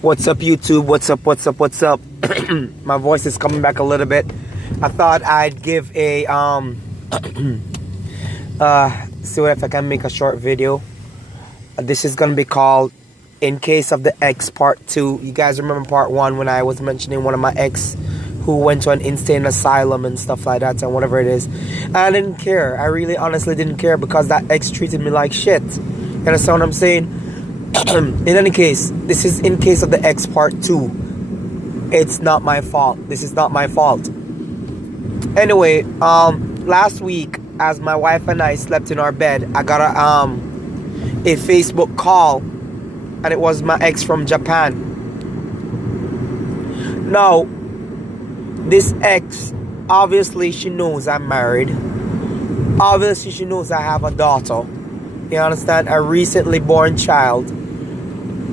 What's up, YouTube? What's up? My voice is coming back a little bit. I thought I'd give a see if I can make a short video. This is gonna be called "In Case of the Ex Part 2." You guys remember Part 1 when I was mentioning one of my ex who went to an insane asylum and stuff like that and whatever it is. And I didn't care. I really honestly didn't care because that ex treated me like shit. You understand what I'm saying? In any case, this is in case of the X Part 2. It's not my fault. This is not my fault. Anyway, last week, as my wife and I slept in our bed, I got a Facebook call, and it was my ex from Japan. Now, this ex, obviously she knows I'm married. Obviously she knows I have a daughter. You understand? A recently born child.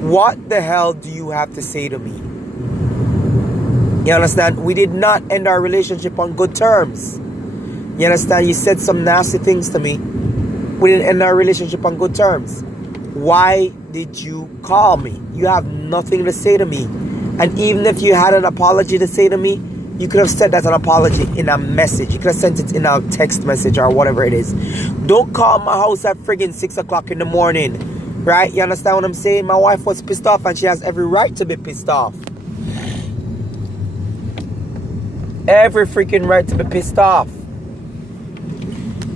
What the hell do you have to say to me? You understand? We did not end our relationship on good terms. You understand? You said some nasty things to me. We didn't end our relationship on good terms. Why did you call me? You have nothing to say to me. And even if you had an apology to say to me, you could have said that an apology in a message. You could have sent it in a text message or whatever it is. Don't call my house at friggin' 6 o'clock in the morning. Right? You understand what I'm saying? My wife was pissed off and she has every right to be pissed off. Every freaking right to be pissed off.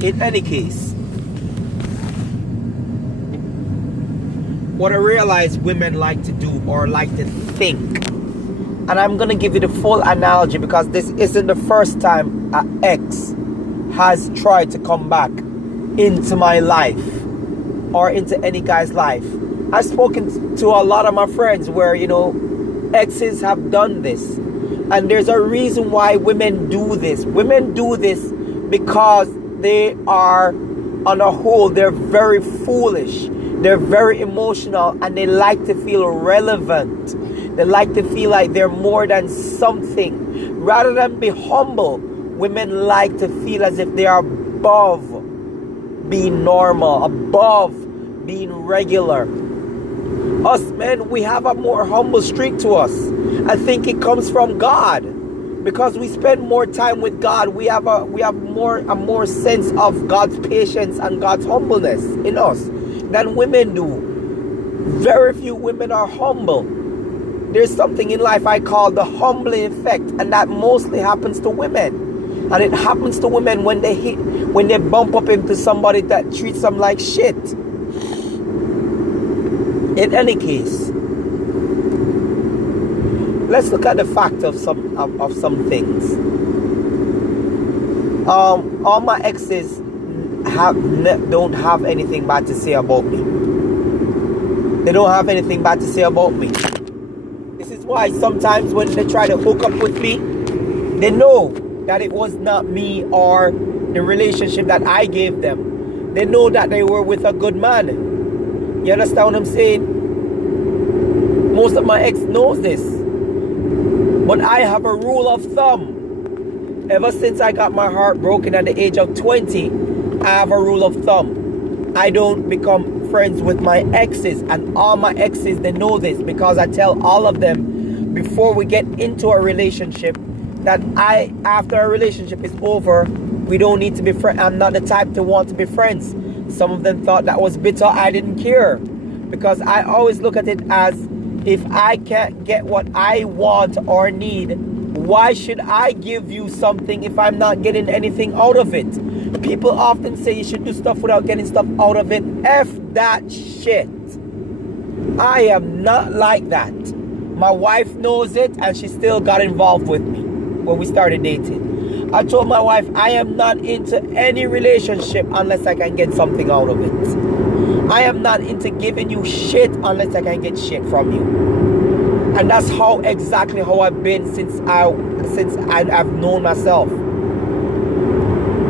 In any case, what I realize women like to do or like to think, and I'm going to give you the full analogy because this isn't the first time an ex has tried to come back into my life or into any guy's life. I've spoken to a lot of my friends where, exes have done this. And there's a reason why women do this. Women do this because they are, on a whole, they're very foolish. They're very emotional and they like to feel relevant. They like to feel like they're more than something. Rather than be humble, women like to feel as if they are above being normal, above being regular. Us men, we have a more humble streak to us. I think it comes from God. Because we spend more time with God, we have a more sense of God's patience and God's humbleness in us than women do. Very few women are humble. There's something in life I call the humbling effect, and that mostly happens to women. And it happens to women when they bump up into somebody that treats them like shit. In any case, let's look at the fact of some things. All my exes don't have anything bad to say about me. They don't have anything bad to say about me. This is why sometimes when they try to hook up with me, they know that it was not me or the relationship that I gave them. They know that they were with a good man. You understand what I'm saying? Most of my ex knows this. But I have a rule of thumb. Ever since I got my heart broken at the age of 20, I have a rule of thumb. I don't become friends with my exes. And all my exes, they know this because I tell all of them before we get into a relationship that after a relationship is over, we don't need to be friends. I'm not the type to want to be friends. Some of them thought that was bitter. I didn't care. Because I always look at it as, if I can't get what I want or need, why should I give you something if I'm not getting anything out of it? People often say you should do stuff without getting stuff out of it. F that shit. I am not like that. My wife knows it and she still got involved with me when we started dating. I told my wife I am not into any relationship unless I can get something out of it. I am not into giving you shit unless I can get shit from you. And that's exactly how I've been since I've known myself.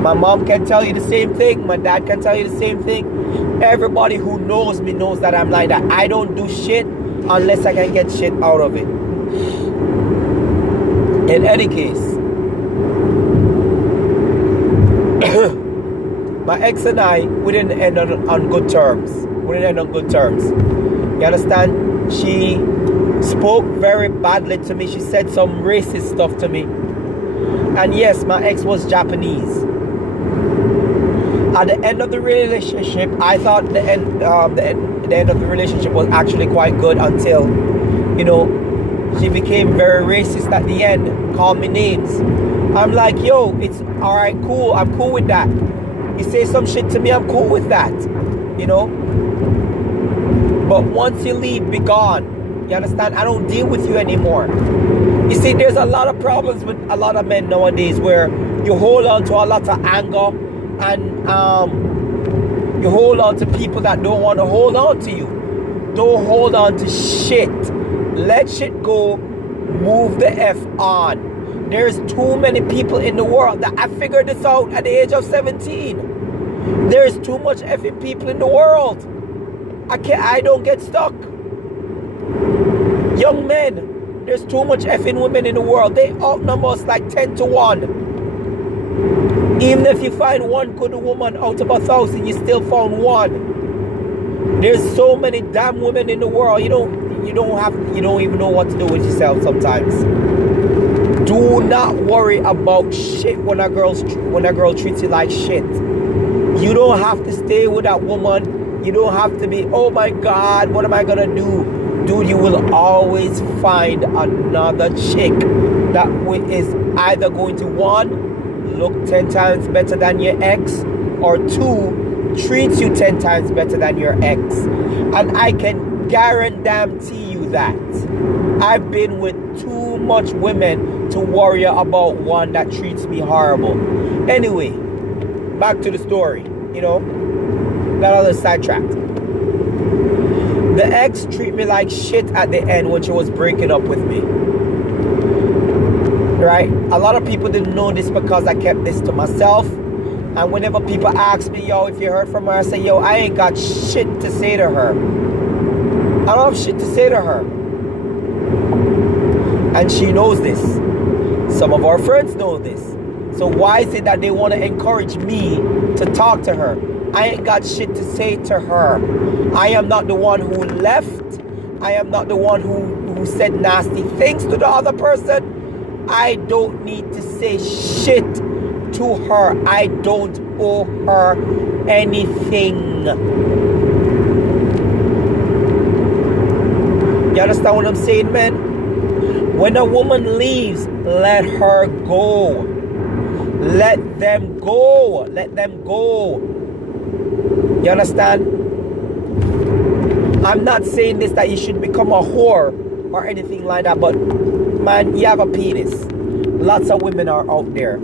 My mom can tell you the same thing. My dad can tell you the same thing. Everybody who knows me knows that I'm like that. I don't do shit unless I can get shit out of it. In any case, my ex and I, we didn't end on good terms. You understand? She spoke very badly to me. She said some racist stuff to me. And yes, my ex was Japanese. At the end of the relationship, I thought the end of the relationship was actually quite good until, you know, she became very racist at the end, called me names. I'm like, yo, it's all right, cool. I'm cool with that. You say some shit to me, I'm cool with that, you know. But once you leave, be gone. You understand? I don't deal with you anymore. You see, there's a lot of problems with a lot of men nowadays where you hold on to a lot of anger and you hold on to people that don't want to hold on to you. Don't hold on to shit. Let shit go. Move the F on. There's too many people in the world that I figured this out at the age of 17. There's too much effing people in the world. I don't get stuck. Young men, there's too much effing women in the world. They outnumber us like 10 to 1. Even if you find one good woman out of 1,000, you still found one. There's so many damn women in the world. You don't even know what to do with yourself sometimes. Do not worry about shit when a girl treats you like shit. You don't have to stay with that woman. You don't have to be, oh my God, what am I gonna do? Dude, you will always find another chick that is either going to, one, look 10 times better than your ex, or two, treats you 10 times better than your ex. And I can guarantee you that. I've been with too much women to worry about one that treats me horrible. Anyway, back to the story, you know, got all this sidetracked. The ex treated me like shit at the end when she was breaking up with me. Right? A lot of people didn't know this because I kept this to myself. And whenever people ask me, yo, if you heard from her, I say, yo, I ain't got shit to say to her. I don't have shit to say to her. And she knows this. Some of our friends know this. So why is it that they want to encourage me to talk to her? I ain't got shit to say to her. I am not the one who left. I am not the one who said nasty things to the other person. I don't need to say shit to her. I don't owe her anything. You understand what I'm saying, man? When a woman leaves, let her go. Let them go. Let them go. You understand? I'm not saying this that you should become a whore or anything like that, but man, you have a penis. Lots of women are out there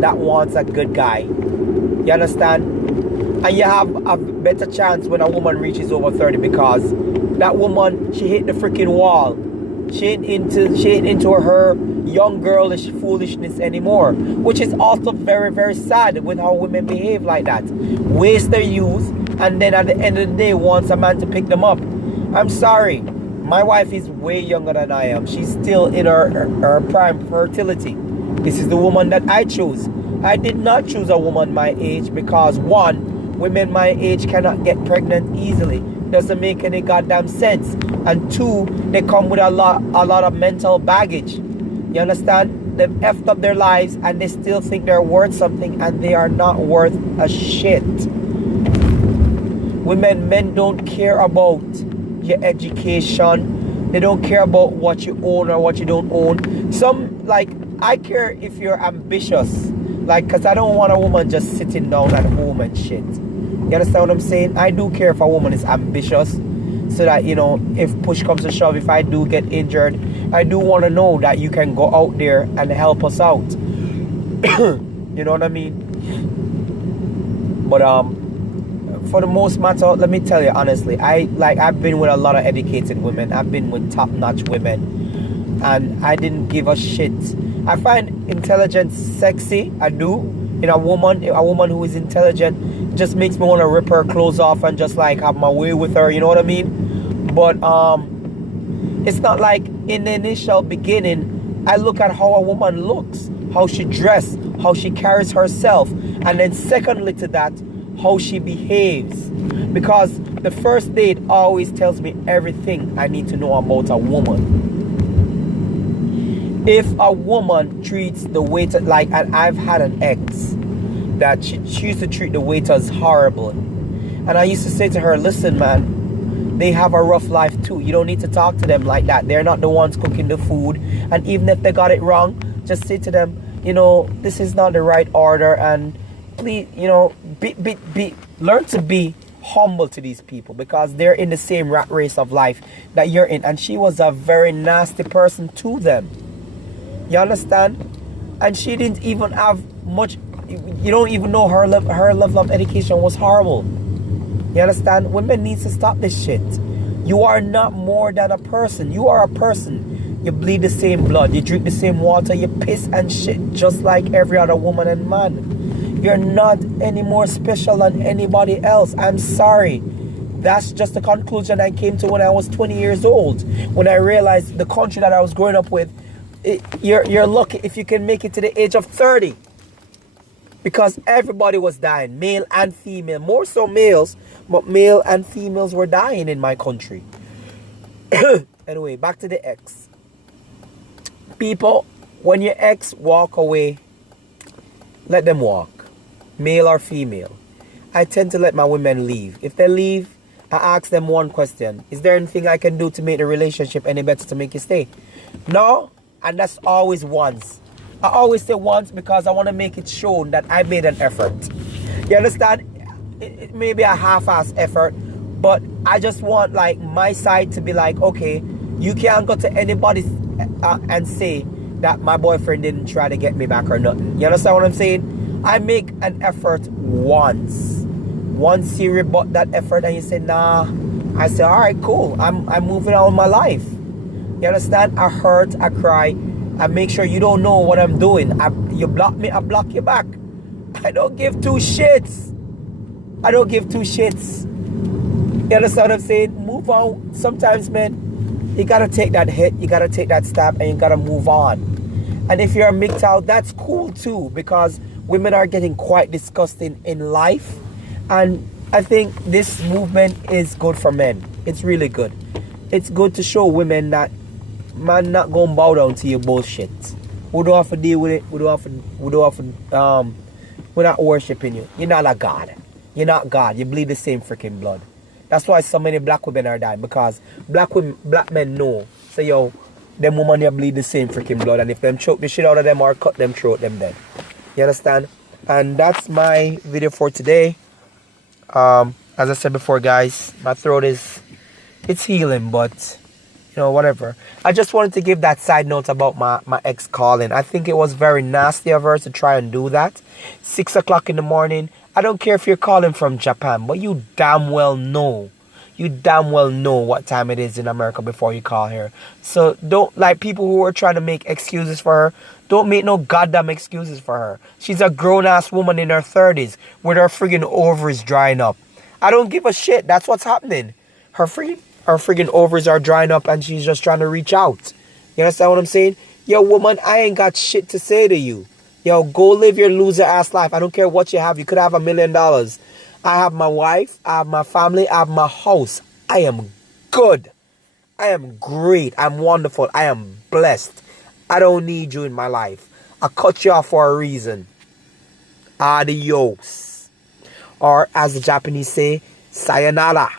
that wants a good guy. You understand? And you have a better chance when a woman reaches over 30 because that woman, she hit the freaking wall. She ain't into her young girlish foolishness anymore, which is also very, very sad with how women behave like that. Waste their youth, and then at the end of the day wants a man to pick them up. I'm sorry, my wife is way younger than I am. She's still in her prime fertility. This is the woman that I chose. I did not choose a woman my age because, one, women my age cannot get pregnant easily. Doesn't make any goddamn sense. And two, they come with a lot of mental baggage. You understand? They've effed up their lives and they still think they're worth something, and they are not worth a shit. Men don't care about your education. They don't care about what you own or what you don't own. I care if you're ambitious. Because I don't want a woman just sitting down at home and shit. You understand what I'm saying? I do care if a woman is ambitious, so that, you know, if push comes to shove, if I do get injured, I do want to know that you can go out there and help us out. You know what I mean? But for the most matter, let me tell you honestly, I've been with a lot of educated women. I've been with top-notch women, and I didn't give a shit. I find intelligence sexy. I do. In a woman who is intelligent just makes me want to rip her clothes off and just like have my way with her. You know what I mean? But it's not like in the initial beginning, I look at how a woman looks, how she dresses, how she carries herself, and then secondly to that, how she behaves. Because the first date always tells me everything I need to know about a woman. If a woman treats the waiter like, and I've had an ex that she used to treat the waiters horrible. And I used to say to her, listen man, they have a rough life too. You don't need to talk to them like that. They're not the ones cooking the food. And even if they got it wrong, just say to them, you know, this is not the right order, and please, you know, learn to be humble to these people, because they're in the same rat race of life that you're in. And she was a very nasty person to them. You understand? And she didn't even have much, you don't even know her level of education was horrible. You understand? Women need to stop this shit. You are not more than a person. You are a person. You bleed the same blood. You drink the same water. You piss and shit just like every other woman and man. You're not any more special than anybody else. I'm sorry. That's just the conclusion I came to when I was 20 years old. When I realized the country that I was growing up with, you're lucky if you can make it to the age of 30. Because everybody was dying, male and female. More so males, but male and females were dying in my country. Anyway, back to the ex. People, when your ex walk away, let them walk. Male or female. I tend to let my women leave. If they leave, I ask them one question. Is there anything I can do to make the relationship any better to make you stay? No, and that's always once. I always say once because I want to make it shown that I made an effort. You understand? It may be a half-ass effort, but I just want like my side to be like, okay, you can't go to anybody and say that my boyfriend didn't try to get me back or nothing. You understand what I'm saying? I make an effort once. Once you rebut that effort and you say, nah, I say, all right, cool. I'm moving on with my life. You understand? I hurt, I cry. I make sure you don't know what I'm doing. You block me, I block you back. I don't give two shits. I don't give two shits. You understand what I'm saying? Move on. Sometimes, man, you gotta take that hit, you gotta take that stab, and you gotta move on. And if you're a MGTOW, that's cool too, because women are getting quite disgusting in life. And I think this movement is good for men. It's really good. It's good to show women that man not gonna bow down to your bullshit. We don't have to deal with it. We're not worshiping you. You're not a god. You're not God. You bleed the same freaking blood. That's why so many black women are dying, because black men know. Say, yo, them women here bleed the same freaking blood, and if them choke the shit out of them or cut them throat, them dead. You understand? And that's my video for today. As I said before, guys, my throat it's healing, but you know, whatever. I just wanted to give that side note about my ex calling. I think it was very nasty of her to try and do that. 6 o'clock in the morning. I don't care if you're calling from Japan, but you damn well know. You damn well know what time it is in America before you call her. So don't, like people who are trying to make excuses for her, don't make no goddamn excuses for her. She's a grown-ass woman in her 30s with her friggin' ovaries drying up. I don't give a shit. That's what's happening. Her friggin' ovaries are drying up and she's just trying to reach out. You understand what I'm saying? Yo, woman, I ain't got shit to say to you. Yo, go live your loser ass life. I don't care what you have. You could have $1 million. I have my wife. I have my family. I have my house. I am good. I am great. I'm wonderful. I am blessed. I don't need you in my life. I cut you off for a reason. Adios. Or as the Japanese say, sayonara.